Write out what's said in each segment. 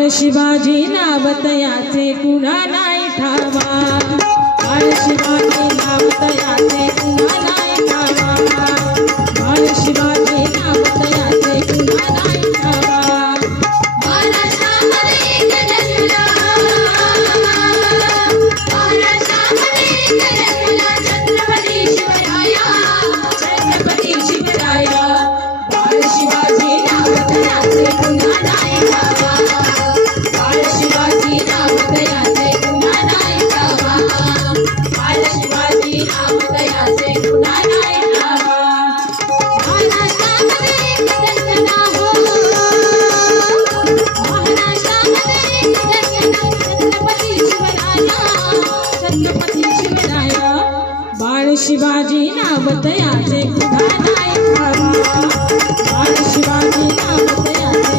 अर शिवाजी नावतया कुड़ा नहीं ठावा अर शिवाजी नावतयाचे शिवाजी नाव तयाचे. कुठा नाही शिवाजी नाव तयाचे.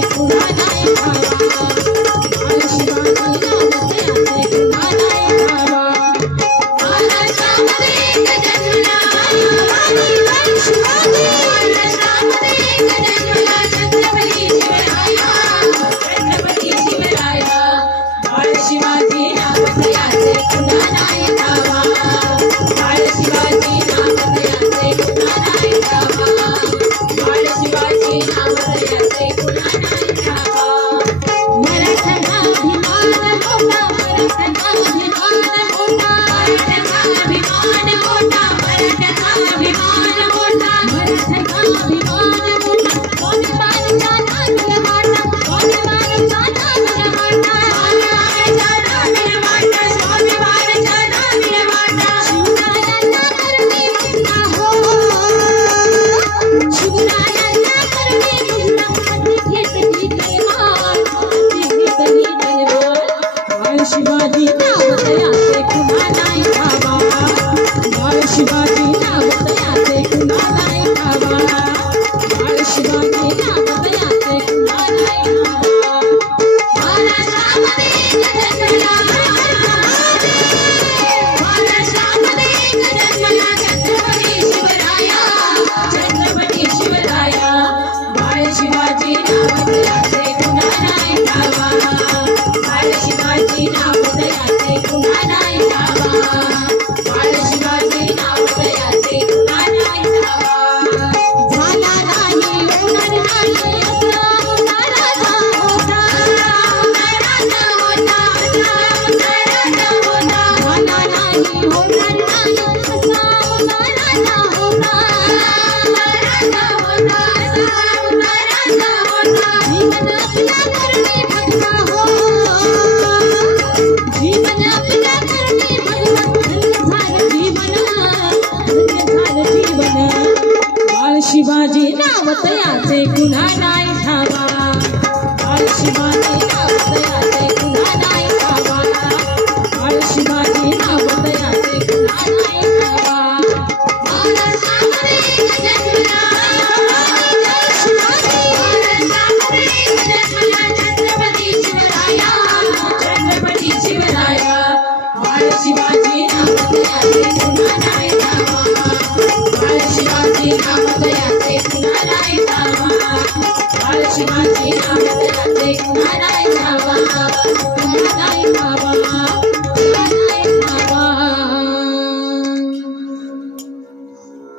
বাজে शिवाजी नाव तयाचे गुन्हा नाही धावा शिवाजी शिवाजी नामत याते कुणा नाही धावा बाळ शिवाजी